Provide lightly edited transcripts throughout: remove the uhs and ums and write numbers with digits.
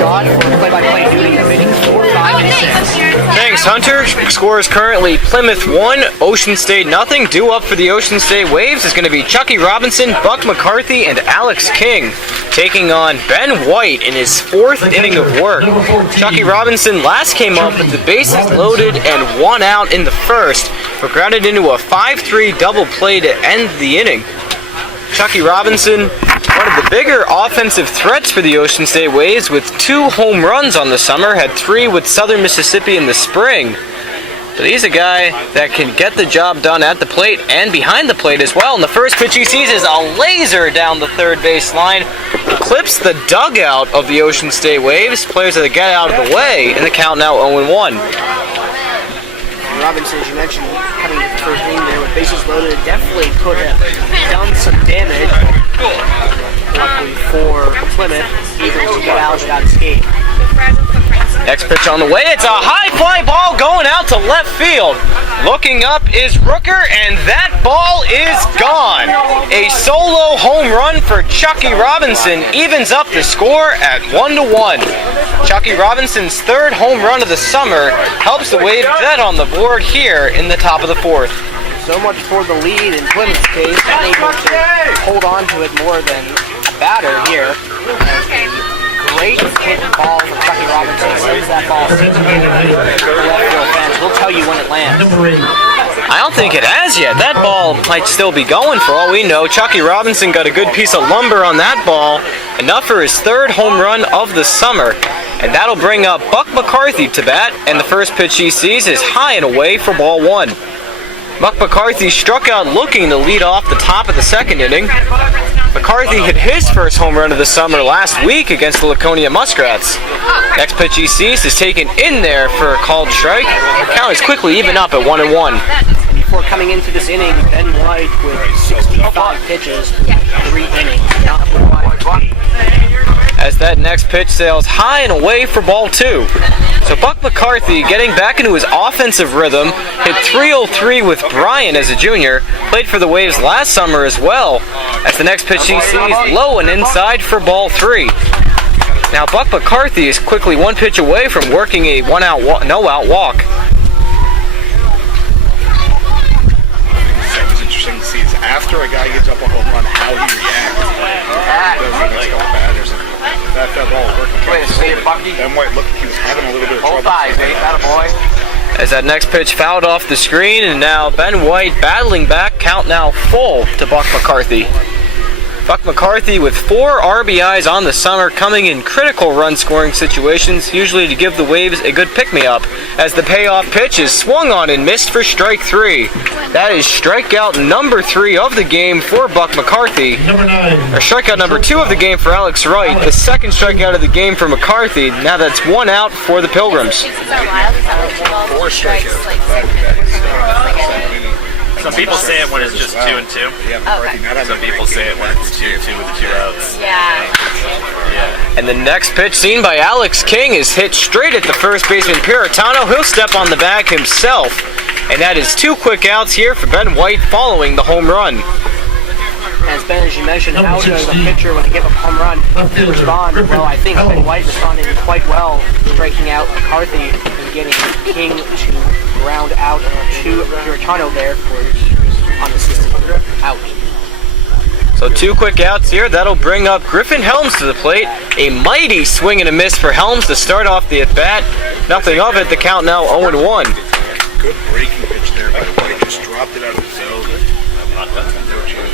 Scott for play-by-play duty of innings 4, 5, and 6. Thanks, Hunter. Score is currently Plymouth 1, Ocean State nothing. Due up for the Ocean State Waves is going to be Chucky Robinson, Buck McCarthy, and Alex King, taking on Ben White in his 4th inning of work. Chucky Robinson last came up with the bases loaded and 1 out in the 1st, but grounded into a 5-3 double play to end the inning. Chucky Robinson, one of the bigger offensive threats for the Ocean State Waves, with 2 home runs on the summer, had 3 with Southern Mississippi in the spring. But he's a guy that can get the job done at the plate and behind the plate as well. And the first pitch he sees is a laser down the third base line, clips the dugout of the Ocean State Waves. Players have to get out of the way, and the count now 0-1. Robinson, as you mentioned, coming into the first inning there with bases loaded, definitely could have done some damage. Luckily for Plymouth, able to get out without escape. Next pitch on the way. It's a high fly ball going out to left field. Looking up is Rooker, and that ball is gone. A solo home run for Chucky Robinson evens up the score at 1-1. Chucky Robinson's 3rd home run of the summer helps the Waves get on the board here in the top of the 4th. So much for the lead in Plymouth's case, unable to hold on to it more than a batter here. Great hit ball from Chucky Robinson. Sends that ball 6 feet to the left field fence. We'll tell you when it lands. I don't think it has yet. That ball might still be going for all we know. Chucky Robinson got a good piece of lumber on that ball, enough for his 3rd home run of the summer. And that'll bring up Buck McCarthy to bat, and the first pitch he sees is high and away for ball 1. Buck McCarthy struck out looking to lead off the top of the 2nd inning. McCarthy hit his 1st home run of the summer last week against the Laconia Muskrats. Next pitch he sees is taken in there for a called strike. Count is quickly even up at 1-1. Before coming into this inning, Ben White with 65 pitches, 3 innings, not one. As that next pitch sails high and away for ball 2. So Buck McCarthy getting back into his offensive rhythm, hit .303 with Bryan as a junior, played for the Waves last summer as well. As the next pitch he sees low and inside for ball 3. Now Buck McCarthy is quickly 1 pitch away from working a no-out walk. What's interesting to see is after a guy gets up a home run, how he reacts. Does he go bad or something? That ball was working. Ben White looked like he was having a little bit of trouble. As that next pitch fouled off the screen, and now Ben White battling back, count now full to Buck McCarthy. Buck McCarthy with 4 RBIs on the summer, coming in critical run-scoring situations, usually to give the Waves a good pick-me-up, as the payoff pitch is swung on and missed for strike 3. That is strikeout number 3 of the game for Buck McCarthy. Or strikeout number 2 of the game for Alex Wright, the 2nd strikeout of the game for McCarthy. Now that's 1 out for the Pilgrims. 4 strikeouts. Some people say it when it's just 2 and 2. Yeah, Some people say it when it's 2-2 with the 2 outs. Yeah. And the next pitch seen by Alex King is hit straight at the first baseman Piratano. He'll step on the bag himself. And that is 2 quick outs here for Ben White following the home run. As Ben, as you mentioned, how does a pitcher when they give up a home run respond? Well, I think Ben White responded quite well, striking out McCarthy and getting King to round out to Piratano there for unassisted out. So 2 quick outs here. That'll bring up Griffin Helms to the plate. A mighty swing and a miss for Helms to start off the at-bat. Nothing of it. The count now 0-1. Good breaking pitch there by White. Just dropped it out of the zone. No chance.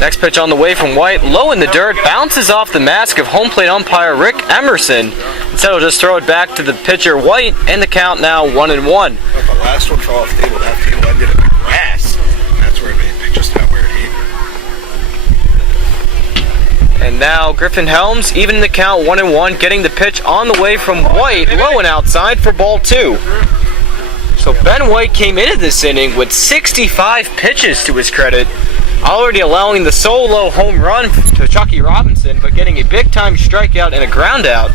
Next pitch on the way from White, low in the dirt, bounces off the mask of home plate umpire Rick Emerson. Instead, he'll just throw it back to the pitcher White, and the count now 1-1. But the last one fell off the table. That table ended in the grass. And that's where it made just about where it hit. And now Griffin Helms, even the count 1-1, getting the pitch on the way from White, low and outside for ball 2. So Ben White came into this inning with 65 pitches to his credit, already allowing the solo home run to Chucky Robinson, but getting a big-time strikeout and a groundout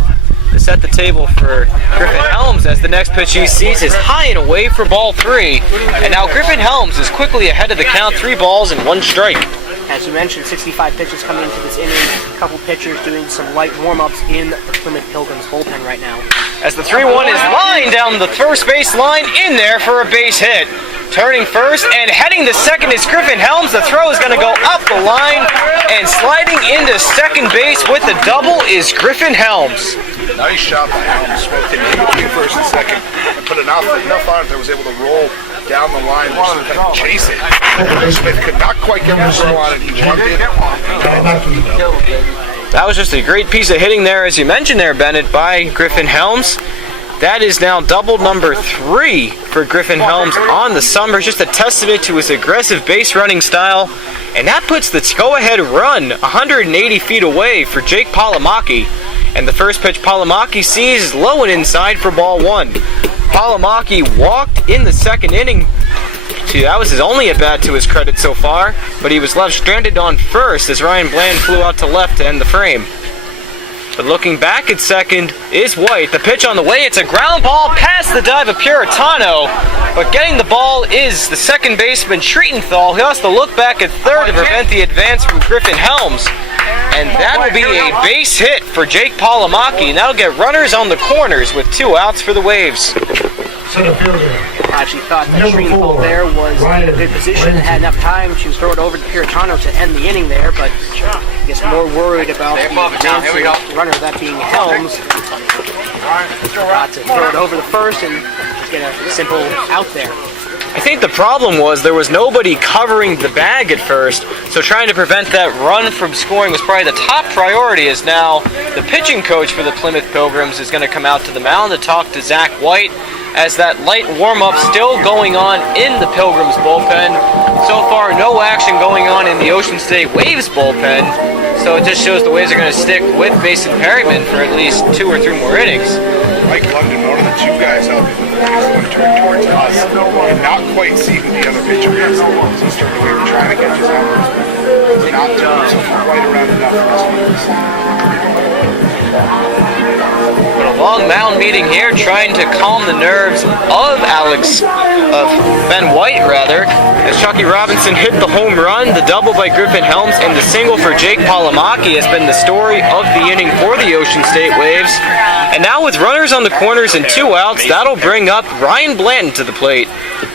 to set the table for Griffin Helms, as the next pitch he sees is high and away for ball 3. And now Griffin Helms is quickly ahead of the count, 3 balls and 1 strike. As you mentioned, 65 pitches coming into this inning. A couple pitchers doing some light warm-ups in the Plymouth Pilgrims bullpen right now. As the 3-1 is lined down the first base line in there for a base hit. Turning first and heading to second is Griffin Helms. The throw is going to go up the line, and sliding into second base with the double is Griffin Helms. Nice shot by Helms. Smoked him in between first and second and put enough on it that was able to roll down the line and kind of chase it. Smith could not quite get the throw on it. He wanted it. That was just a great piece of hitting there, as you mentioned there, Bennett, by Griffin Helms. That is now double number 3 for Griffin Helms on the summer. Just a testament to his aggressive base running style. And that puts the go-ahead run 180 feet away for Jake Palomaki. And the first pitch Palomaki sees is low and inside for ball 1. Palomaki walked in the second inning. That was his only at-bat to his credit so far, but he was left stranded on first as Ryan Bland flew out to left to end the frame. But looking back at second is White. The pitch on the way, it's a ground ball past the dive of Puritano, but getting the ball is the second baseman Schreitenthal. He has to look back at third to prevent the advance from Griffin Helms. And that will be a base hit for Jake Palomaki, and that'll get runners on the corners with 2 outs for the Waves. I actually thought that Schreitenthal there was in a good position, had enough time to throw it over to Puritano to end the inning there, but I guess more worried about the advancing runner, that being Helms. Got to throw it over the first and just get a simple out there. I think the problem was there was nobody covering the bag at first, so trying to prevent that run from scoring was probably the top priority, as now the pitching coach for the Plymouth Pilgrims is going to come out to the mound to talk to Zach White, as that light warm-up still going on in the Pilgrims bullpen. So far, no action going on in the Ocean State Waves bullpen, so it just shows the Waves are going to stick with Mason Perryman for at least 2 or 3 more innings. Mike London, one of the 2 guys out there, one turned towards us, and not quite see who the other pitcher is. So he's turned away, we're trying to catch his numbers, but not quite around enough for us. But a long mound meeting here, trying to calm the nerves of Ben White, as Chucky Robinson hit the home run. The double by Griffin Helms and the single for Jake Palomaki has been the story of the inning for the Ocean State Waves. And now with runners on the corners and 2 outs, that'll bring up Ryan Blanton to the plate.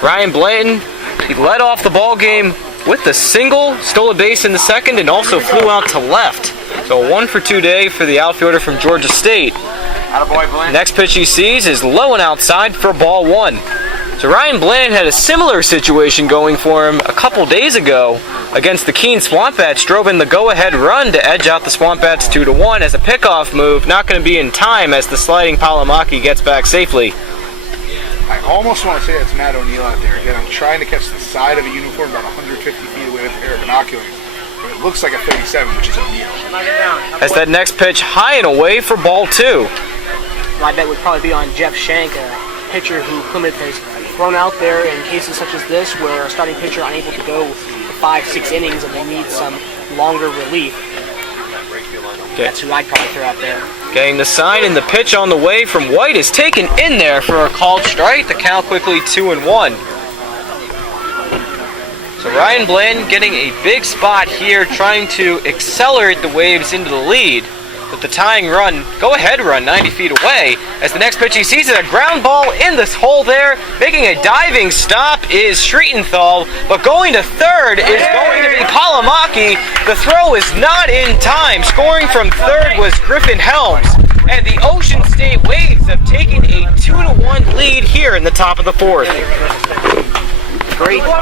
Ryan Blanton, he led off the ball game with the single, stole a base in the second, and also flew out to left. So a 1-for-2 day for the outfielder from Georgia State. Next pitch he sees is low and outside for ball 1. So Ryan Bland had a similar situation going for him a couple days ago against the Keene Swamp Bats. Drove in the go-ahead run to edge out the Swamp Bats 2-1 as a pickoff move. Not going to be in time as the sliding Palomaki gets back safely. I almost want to say it's Matt O'Neill out there. Again, I'm trying to catch the side of a uniform about 150 feet away with a pair of binoculars. But it looks like a 37, which is O'Neill. As that next pitch high and away for ball 2. My bet would probably be on Jeff Shank, a pitcher who Plymouth has thrown out there in cases such as this, where a starting pitcher unable to go for 5-6 innings and they need some longer relief. That's who I'd probably throw out there. Getting the sign, and the pitch on the way from White is taken in there for a called strike. The count quickly 2-1. So Ryan Bland getting a big spot here, trying to accelerate the Waves into the lead. With the tying run, go-ahead run 90 feet away, as the next pitch he sees is a ground ball in this hole there. Making a diving stop is Schreitenthal, but going to third is going to be Palomaki. The throw is not in time. Scoring from third was Griffin Helms, and the Ocean State Waves have taken a 2-1 lead here in the top of the 4th. Great ball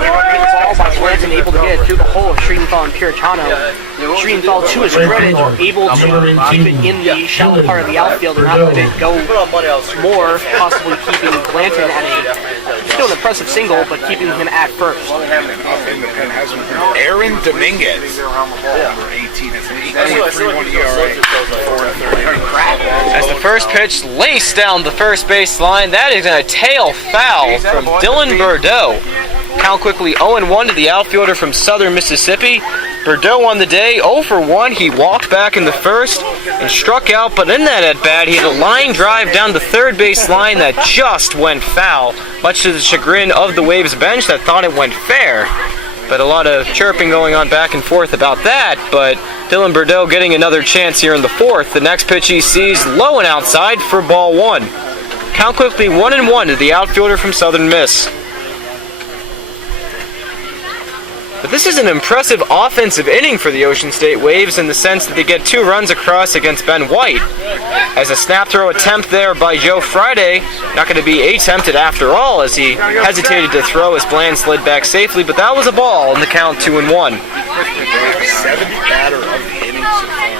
by Blanton, able to get it through the hole of Schreitenthal and Puritano. Schreitenthal, to his credit, able to keep it in the shallow part of the outfield and not let it go more, possibly keeping Blanton at a still an impressive single, but keeping him at first. Aaron Dominguez, number 18, has an 8.31 ERA. As the first pitch laced down the first base line, that is a tail foul from Dylan Bordeaux. Count quickly 0-1 to the outfielder from Southern Mississippi. Bordeaux on the day, 0-for-1. He walked back in the first and struck out, but in that at-bat, he had a line drive down the third base line that just went foul, much to the chagrin of the Waves bench that thought it went fair. But a lot of chirping going on back and forth about that. But Dylan Bordeaux getting another chance here in the fourth. The next pitch he sees low and outside for ball one. Count quickly 1-1 to the outfielder from Southern Miss. But this is an impressive offensive inning for the Ocean State Waves in the sense that they get 2 runs across against Ben White. As a snap throw attempt there by Joe Friday, not going to be attempted after all as he hesitated to throw as Bland slid back safely, but that was a ball in the count 2-1. 7th batter of the inning so far.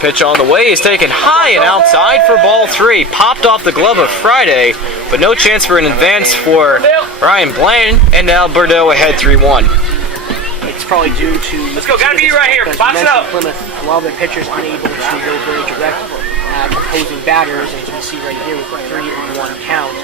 Pitch on the way is taken high and outside for ball 3. Popped off the glove of Friday, but no chance for an advance for Ryan Bland, and now Bordeaux ahead 3-1. It's probably due to... Let's go, gotta be right here. Box it up. Plymouth, a lot of their pitchers unable to go very direct at opposing batters, and as you can see right here with the 3-1 count,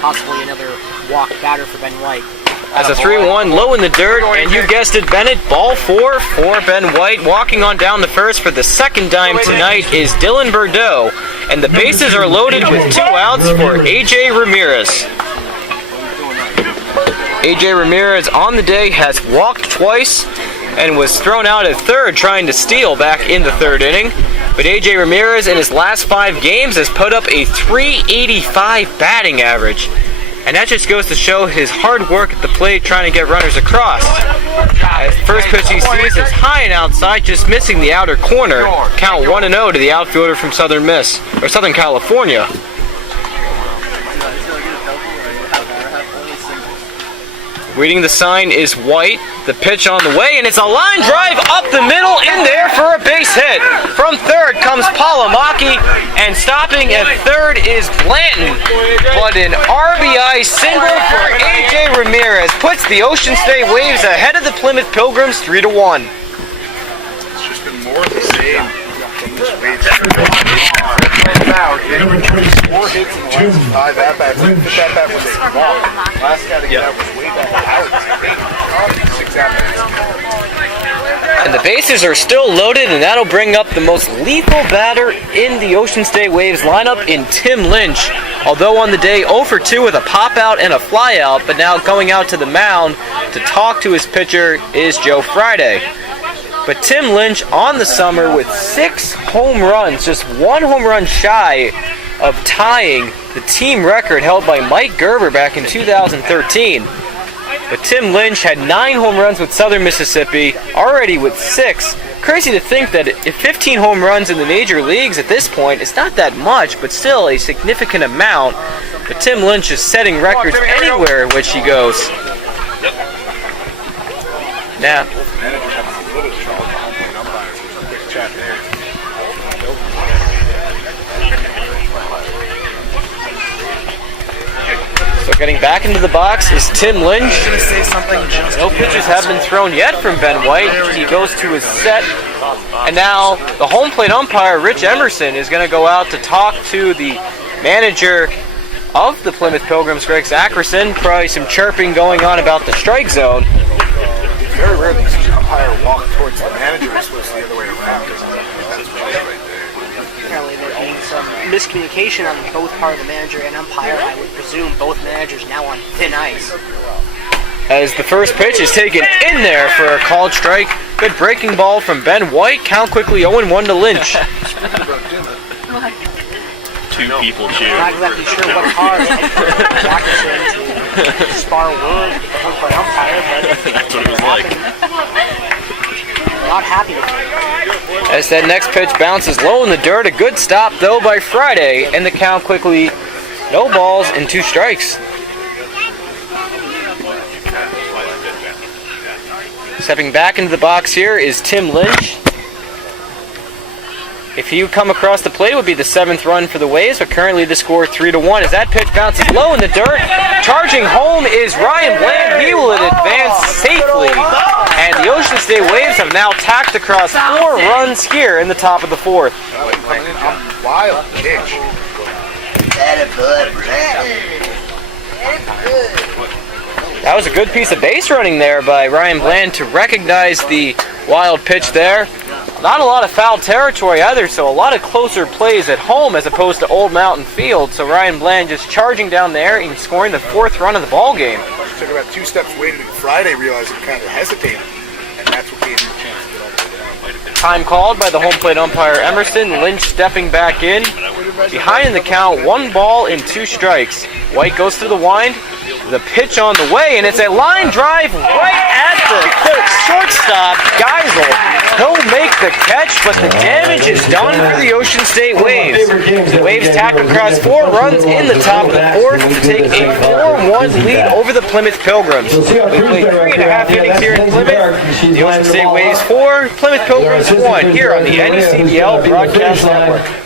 possibly another walk batter for Ben White. As a 3-1 low in the dirt, and you guessed it, Bennett, ball 4 for Ben White. Walking on down the first for the second time tonight is Dylan Bordeaux, and the bases are loaded with 2 outs for A.J. Ramirez. A.J. Ramirez on the day has walked twice and was thrown out at third trying to steal back in the 3rd inning. But A.J. Ramirez in his last 5 games has put up a .385 batting average. And that just goes to show his hard work at the plate trying to get runners across. As the first pitch he sees is high and outside, just missing the outer corner. Count 1-0 to the outfielder from Southern California. Reading the sign is White. The pitch on the way, and it's a line drive up the middle in there for a base hit. From third comes Palomaki, and stopping at third is Blanton. But an RBI single for A.J. Ramirez puts the Ocean State Waves ahead of the Plymouth Pilgrims 3-1. It's just been more of the same from this Waves. 4 hits in the last 5 at-bats. This at-bat was a walk. Last guy to get out was way back out. 6 at-bats. And the bases are still loaded, and that'll bring up the most lethal batter in the Ocean State Waves lineup in Tim Lynch. Although on the day 0 for 2 with a pop-out and a fly-out, but now going out to the mound to talk to his pitcher is Joe Friday. But Tim Lynch on the summer with 6 home runs, just 1 home run shy of tying the team record held by Mike Gerber back in 2013. But Tim Lynch had 9 home runs with Southern Mississippi, already with 6. Crazy to think that if 15 home runs in the major leagues at this point, it's not that much, but still a significant amount. But Tim Lynch is setting records anywhere in which he goes. Now, so getting back into the box is Tim Lynch. No pitches have been thrown yet from Ben White. He goes to his set. And now the home plate umpire, Rich Emerson, is going to go out to talk to the manager of the Plymouth Pilgrims, Greg Zackerson. Probably some chirping going on about the strike zone. Very rarely you see an umpire walk towards the manager. It's supposed to be the other way around. Apparently there being some miscommunication on both part of the manager and umpire. I would presume both managers now on thin ice. As the first pitch is taken in there for a called strike. Good breaking ball from Ben White. Count quickly 0-1 to Lynch. 2 people cheer. I'm not exactly sure what caused Zackerson to spar words with the home plate umpire, but That's what it was like. not happy with it. As that next pitch bounces low in the dirt. A good stop, though, by Friday. And the count quickly, no balls and 2 strikes. Stepping back into the box here is Tim Lynch. If he would come across the plate, it would be the 7th run for the Waves, but currently the score 3-1. As that pitch bounces low in the dirt, charging home is Ryan Bland. He will advance safely. And the Ocean State Waves have now tacked across 4 runs here in the top of the 4th. Wild pitch. That was a good piece of base running there by Ryan Bland to recognize the wild pitch there. Not a lot of foul territory either, so a lot of closer plays at home as opposed to Old Mountain Field. So Ryan Bland just charging down there and scoring the 4th run of the ball game. Took about 2 steps waited and Friday realized he kind of hesitated, and that's what gave him a chance to get all the way down. Time called by the home plate umpire Emerson. Lynch stepping back in. Behind in the count, 1 ball and 2 strikes. White goes through the wind. The pitch on the way, and it's a line drive right at the shortstop, Geisel. He'll make the catch, but the damage is done for the Ocean State Waves. The Waves tack across 4 runs in the top of the 4th to take a 4-1 lead over the Plymouth Pilgrims. We played 3.5 innings here in Plymouth. The Ocean State Waves 4, Plymouth Pilgrims 1 here on the NECBL Broadcast Network.